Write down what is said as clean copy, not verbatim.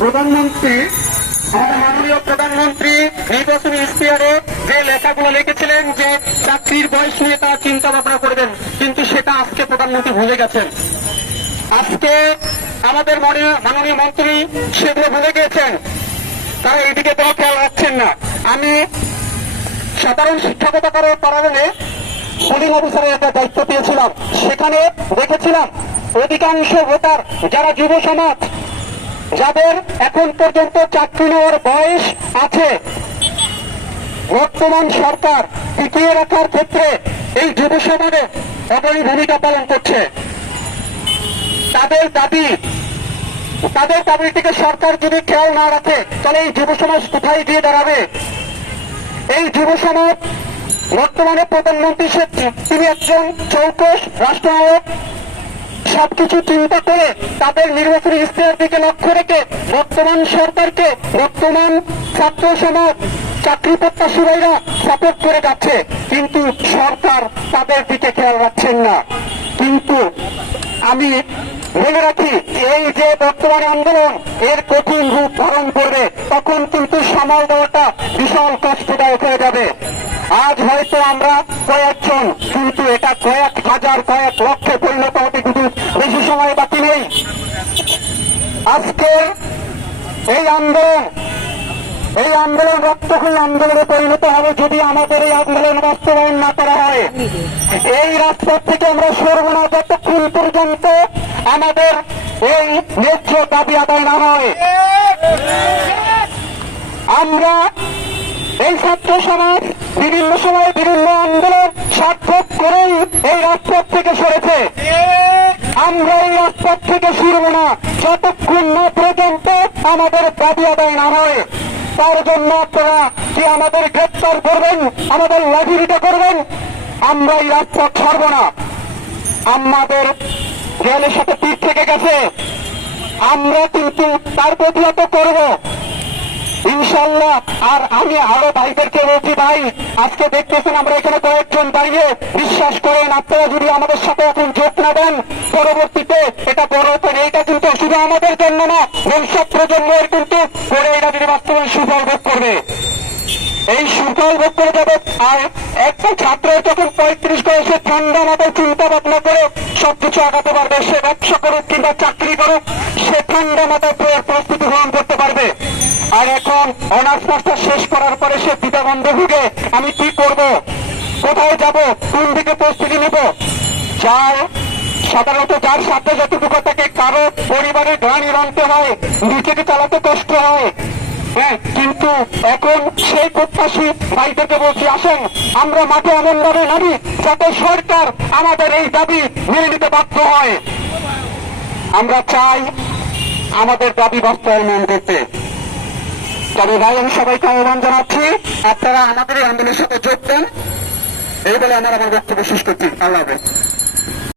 প্রধানমন্ত্রী আমাদের মাননীয় প্রধানমন্ত্রী নির্বাচনী ইশতেহারে যে লেখাগুলো লিখেছিলেন যে চাকরির বয়স নিয়ে তারা চিন্তা ভাবনা করবেন, কিন্তু সেটা আজকে প্রধানমন্ত্রী ভুলে গেছেন। আজকে আমাদের মাননীয় মন্ত্রী সেগুলো ভুলে গিয়েছেন, তারা এইদিকে কোনো খেয়াল রাখছেন না। আমি সাধারণ শিক্ষকতা করার কারণে পুলিং অফিসারের একটা দায়িত্ব পেয়েছিলাম। সেখানে দেখেছিলাম অধিকাংশ ভোটার যারা যুব সমাজ, যাদের এখন পর্যন্ত চাকরি নেওয়ার বয়স আছে, বর্তমান সরকার টিকিয়ে রাখার ক্ষেত্রে এই যুব সমাজে অগ্রণী ভূমিকা পালন করছে। তাদের দাবিটিকে সরকার যদি খেয়াল না রাখে তাহলে এই যুব সমাজ কোথায় গিয়ে দাঁড়াবে? এই যুব সমাজ বর্তমানে প্রধানমন্ত্রী তিনি একজন চৌকস রাষ্ট্রনায়ক, সবকিছু চিন্তা করে তাদের নির্বাচনী ইশতেহার দিকে লক্ষ্য রেখে বর্তমান সরকারকে, বর্তমান ছাত্র সমাজ, চাকরি প্রত্যাশী ভাইরা সাপোর্ট করে যাচ্ছে, কিন্তু সরকার তাদের দিকে খেয়াল রাখছেন না। কিন্তু আমি বলে রাখি, এই যে বর্তমানে আন্দোলন এর কঠিন রূপ ধারণ করবে, তখন কিন্তু সামাল দেওয়াটা বিশাল কষ্টদায়ক হয়ে যাবে। আজ হয়তো আমরা কয়েকজন, কিন্তু এটা কয়েক হাজার, কয়েক লক্ষে পরিণত হতে কিন্তু বেশি সময় বাকি নেই। আজকে এই আন্দোলন রক্তক্ষয়ী আন্দোলনে পরিণত হবে যদি আমাদের এই আন্দোলন বাস্তবায়ন না করা হয়। এই রাজপথ থেকে আমরা সরব না যতক্ষণ পর্যন্ত আমাদের এই ন্যায্য দাবি আদায় না হয়। আমরা এই ছাত্র সমাজ বিভিন্ন সময় বিভিন্ন আন্দোলন সার্থক করেই এই রাজপথ থেকে সরেছে। আমরা এই রাজপথ থেকে সরব না যতক্ষণ না পর্যন্ত আমাদের দাবি আদায় না হয়। তার জন্য আপনারা কি আমাদের গ্রেপ্তার করবেন, আমাদের লাঠিটা করবেন, আমরা এই রাজপথ ছাড়ব না। আমাদের জেলের সাথে পিঠ থেকে গেছে, আমরা কিন্তু তার প্রতিহত করব ইনশাল্লাহ। আর আমি আরো ভাইদেরকে বলছি, ভাই আজকে দেখতেছেন আমরা এখানে কয়েকজন দাঁড়িয়ে, বিশ্বাস করেন আপনারা যদি আমাদের সাথে এখন যোগ না দেন, পরবর্তীতে এটা বড় হতেন। এইটা কিন্তু শুধু আমাদের জন্য না, ভবিষ্যৎ প্রজন্মের কিন্তু করে এটা যদি বাস্তবায়ন সুফল ভোগ করবে, এই সুফল ভোগ করে যাবে। আর একটা ছাত্র যখন 35 বয়সে ঠান্ডা মাথায় চিন্তা ভাবনা করে সবকিছু আগাতে পারবে, সে ব্যবসা করুক কিংবা চাকরি করুক, সে ঠান্ডা মাথায় প্রস্তুতি গ্রহণ করতে পারবে। আর এখন অনার্স মাস্টার শেষ করার পরে সে দ্বিধাদ্বন্দ্বে ভুগে, আমি কি করব, কোথায় যাব, কোন দিকে প্রস্তুতি নেব। সাধারণত যার সাথে যতটুকু তাকে কারো পরিবারের গাড়ি আনতে হয়, নিজেকে চালাতে কষ্ট হয়। হ্যাঁ, কিন্তু এখন সেই প্রত্যাশী ভাইদেরকে বলছি, আসেন আমরা মাঠে এমন ভাবে নামি যাতে সরকার আমাদের এই দাবি মেনে নিতে বাধ্য হয়। আমরা চাই আমাদের দাবি বাস্তবায়ন করতে। তবে ভাই আমি সবাইকে আহ্বান জানাচ্ছি, আপনারা আমাদের এই আন্দোলনের সাথে যোগ দেন। এই বলে আমার বক্তব্য শেষ করছি। আল্লাহ হাফেজ।